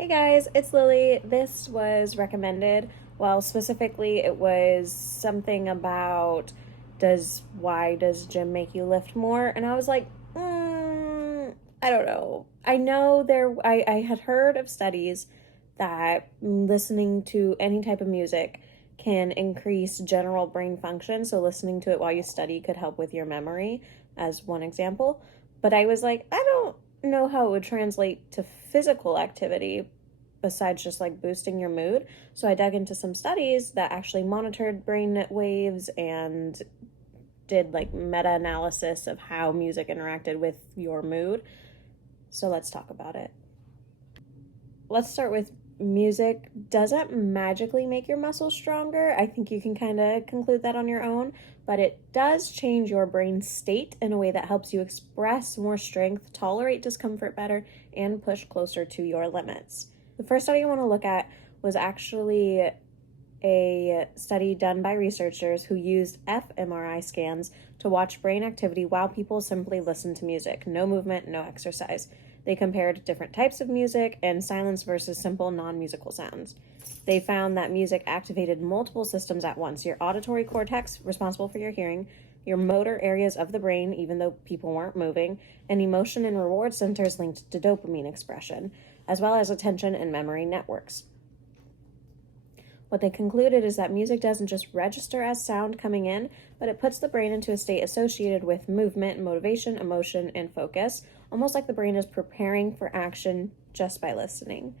Hey guys, it's Lily. This was recommended. Well, specifically, it was something about why does gym make you lift more? And I was like, I don't know. I had heard of studies that listening to any type of music can increase general brain function. So listening to it while you study could help with your memory, as one example. But I was like, I don't know how it would translate to physical activity besides just like boosting your mood. So I dug into some studies that actually monitored brain waves and did like meta analysis of how music interacted with your mood. So let's talk about it. Let's start with music doesn't magically make your muscles stronger. I think you can kind of conclude that on your own, but it does change your brain state in a way that helps you express more strength, tolerate discomfort better, and push closer to your limits. The first study I want to look at was actually a study done by researchers who used fMRI scans to watch brain activity while people simply listened to music. No movement, no exercise. They compared different types of music and silence versus simple non-musical sounds. They found that music activated multiple systems at once: your auditory cortex, responsible for your hearing, your motor areas of the brain, even though people weren't moving, and emotion and reward centers linked to dopamine expression, as well as attention and memory networks. What they concluded is that music doesn't just register as sound coming in, but it puts the brain into a state associated with movement, motivation, emotion, and focus, almost like the brain is preparing for action just by listening.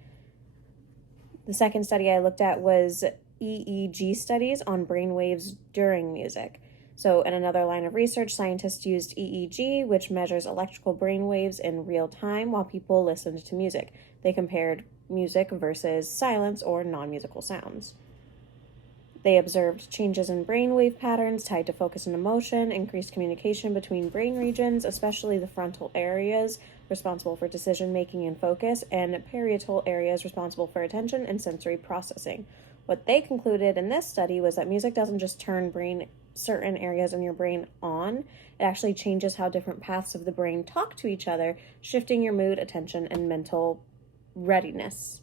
The second study I looked at was EEG studies on brain waves during music. So in another line of research, scientists used EEG, which measures electrical brain waves in real time while people listened to music. They compared music versus silence or non-musical sounds. They observed changes in brainwave patterns tied to focus and emotion, increased communication between brain regions, especially the frontal areas responsible for decision making and focus, and parietal areas responsible for attention and sensory processing. What they concluded in this study was that music doesn't just turn certain areas in your brain on, it actually changes how different paths of the brain talk to each other, shifting your mood, attention, and mental readiness.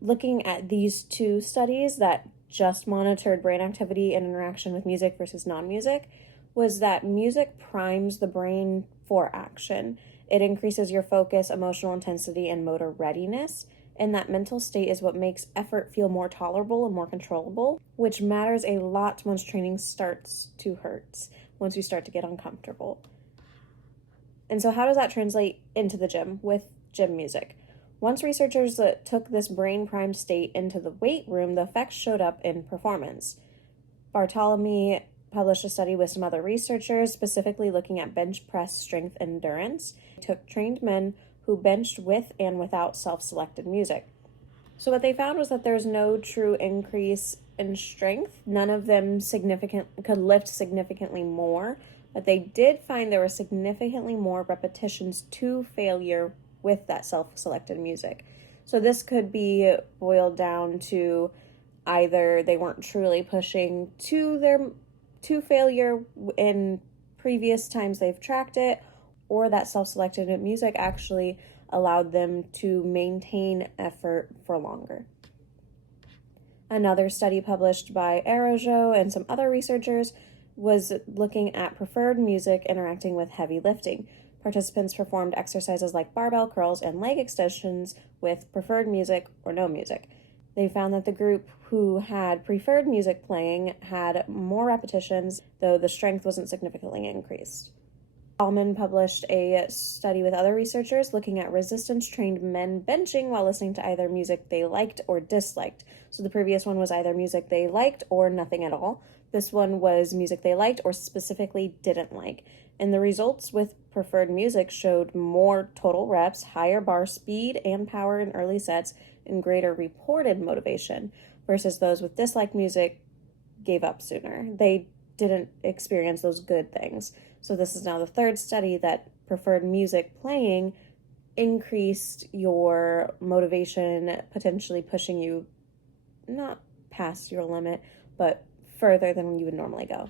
Looking at these two studies that just monitored brain activity and interaction with music versus non-music, was that music primes the brain for action. It increases your focus, emotional intensity, and motor readiness. And that mental state is what makes effort feel more tolerable and more controllable, which matters a lot once training starts to hurt, once you start to get uncomfortable. And so how does that translate into the gym with gym music? Once researchers took this brain primed state into the weight room, the effects showed up in performance. Bartolome published a study with some other researchers, specifically looking at bench press strength endurance. They took trained men who benched with and without self-selected music. So what they found was that there's no true increase in strength. None of them could lift significantly more, but they did find there were significantly more repetitions to failure with that self-selected music. So this could be boiled down to either they weren't truly pushing to failure in previous times they've tracked it, or that self-selected music actually allowed them to maintain effort for longer. Another study published by Arojo and some other researchers was looking at preferred music interacting with heavy lifting. Participants performed exercises like barbell curls and leg extensions with preferred music or no music. They found that the group who had preferred music playing had more repetitions, though the strength wasn't significantly increased. Allman published a study with other researchers looking at resistance-trained men benching while listening to either music they liked or disliked. So the previous one was either music they liked or nothing at all. This one was music they liked or specifically didn't like. And the results with preferred music showed more total reps, higher bar speed and power in early sets, and greater reported motivation, versus those with disliked music gave up sooner. They didn't experience those good things. So this is now the third study that preferred music playing increased your motivation, potentially pushing you not past your limit, but further than you would normally go.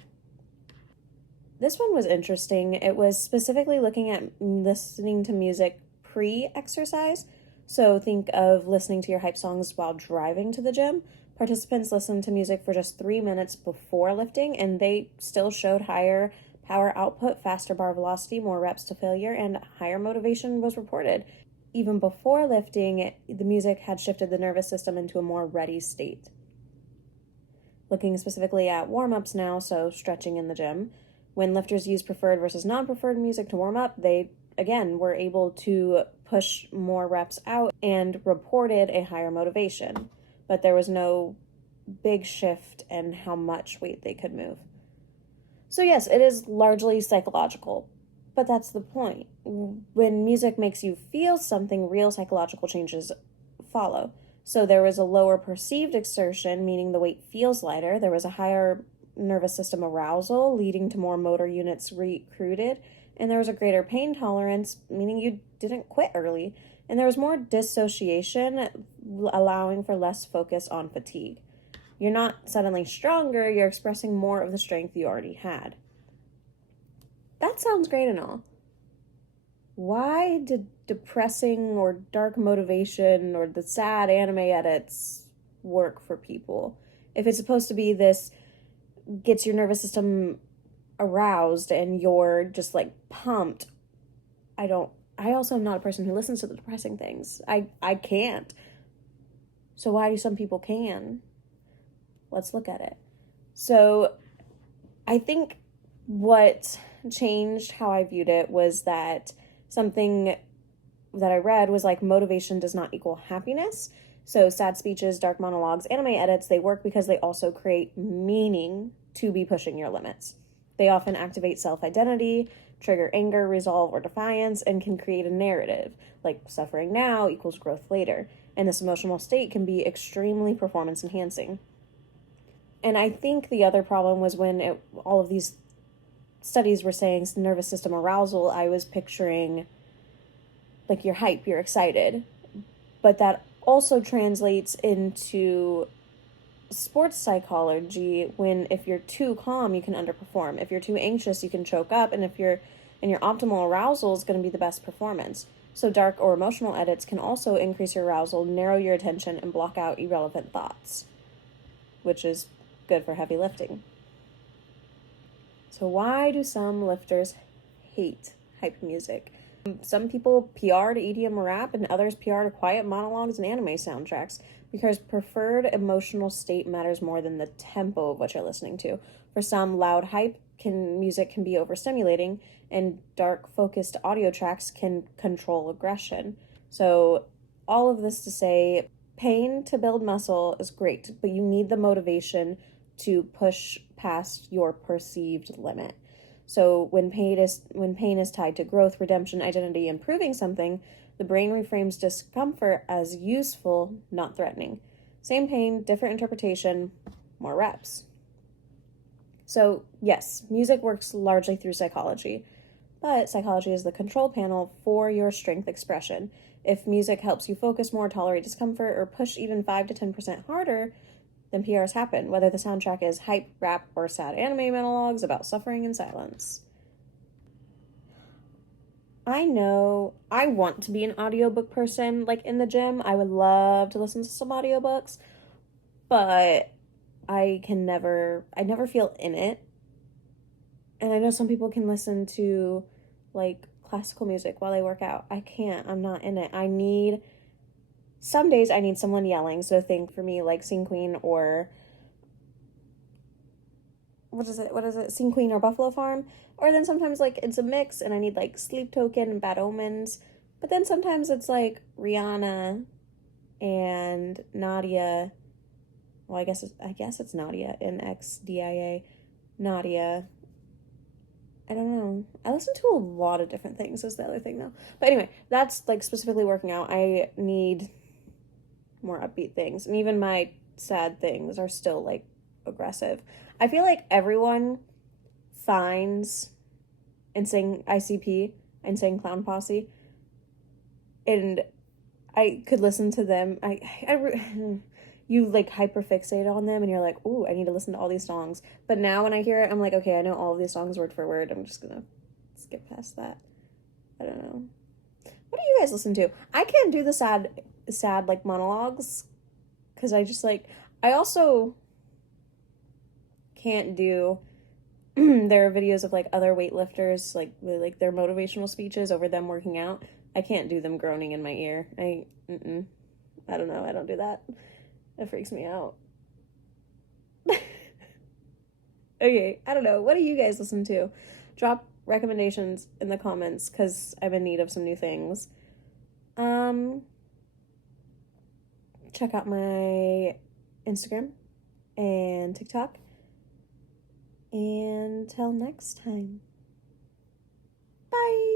This one was interesting. It was specifically looking at listening to music pre-exercise. So think of listening to your hype songs while driving to the gym. Participants listened to music for just 3 minutes before lifting, and they still showed higher power output, faster bar velocity, more reps to failure, and higher motivation was reported. Even before lifting, the music had shifted the nervous system into a more ready state. Looking specifically at warm-ups now, so stretching in the gym, when lifters use preferred versus non-preferred music to warm up, they, again, were able to push more reps out and reported a higher motivation. But there was no big shift in how much weight they could move. So yes, it is largely psychological, but that's the point. When music makes you feel something, real psychological changes follow. So there was a lower perceived exertion, meaning the weight feels lighter. There was a higher nervous system arousal, leading to more motor units recruited. And there was a greater pain tolerance, meaning you didn't quit early. And there was more dissociation, allowing for less focus on fatigue. You're not suddenly stronger, you're expressing more of the strength you already had. That sounds great and all. Why did depressing or dark motivation or the sad anime edits work for people? If it's supposed to be this gets your nervous system aroused and you're just like pumped, I also am not a person who listens to the depressing things. I can't. So why do some people can? Let's look at it. So I think what changed how I viewed it was that something that I read was like motivation does not equal happiness. So sad speeches, dark monologues, anime edits, they work because they also create meaning to be pushing your limits. They often activate self-identity, trigger anger, resolve, or defiance, and can create a narrative, like suffering now equals growth later. And this emotional state can be extremely performance enhancing. And I think the other problem was when all of these studies were saying nervous system arousal, I was picturing like you're hype, you're excited. But that also translates into sports psychology when if you're too calm, you can underperform. If you're too anxious, you can choke up. And if your optimal arousal is going to be the best performance. So dark or emotional edits can also increase your arousal, narrow your attention, and block out irrelevant thoughts, which is good for heavy lifting. So why do some lifters hate hype music? Some people PR to EDM rap and others PR to quiet monologues and anime soundtracks because preferred emotional state matters more than the tempo of what you're listening to. For some, loud hype music can be overstimulating, and dark focused audio tracks can control aggression. So all of this to say, pain to build muscle is great, but you need the motivation to push past your perceived limit. So when pain is tied to growth, redemption, identity, improving something, the brain reframes discomfort as useful, not threatening. Same pain, different interpretation, more reps. So yes, music works largely through psychology, but psychology is the control panel for your strength expression. If music helps you focus more, tolerate discomfort, or push even 5 to 10% harder, then PRs happen, whether the soundtrack is hype, rap, or sad anime monologues about suffering in silence. I know I want to be an audiobook person, like in the gym. I would love to listen to some audiobooks, but I never feel in it. And I know some people can listen to like classical music while they work out. I can't, I'm not in it. Some days I need someone yelling, so think for me like Sing Queen or what is it? Sing Queen or Buffalo Farm. Or then sometimes like it's a mix and I need like Sleep Token and Bad Omens. But then sometimes it's like Rihanna and Nadia. Well, I guess it's Nadia, NXDIA. Nadia. I don't know. I listen to a lot of different things is the other thing though. But anyway, that's like specifically working out. I need more upbeat things, and even my sad things are still like aggressive. I feel like everyone finds Insane ICP, Insane Clown Posse, and I could listen to them. You like hyperfixate on them and you're like, ooh, I need to listen to all these songs. But now when I hear it, I'm like, okay, I know all of these songs word for word. I'm just gonna skip past that. I don't know. What do you guys listen to? I can't do the sad like monologues because I also can't do. There are videos of like other weightlifters, like their motivational speeches over them working out. I can't do them groaning in my ear. I don't know. I don't do that. It freaks me out. Okay, I don't know. What do you guys listen to? Drop recommendations in the comments because I'm in need of some new things. Check out my Instagram and TikTok. And until next time. Bye.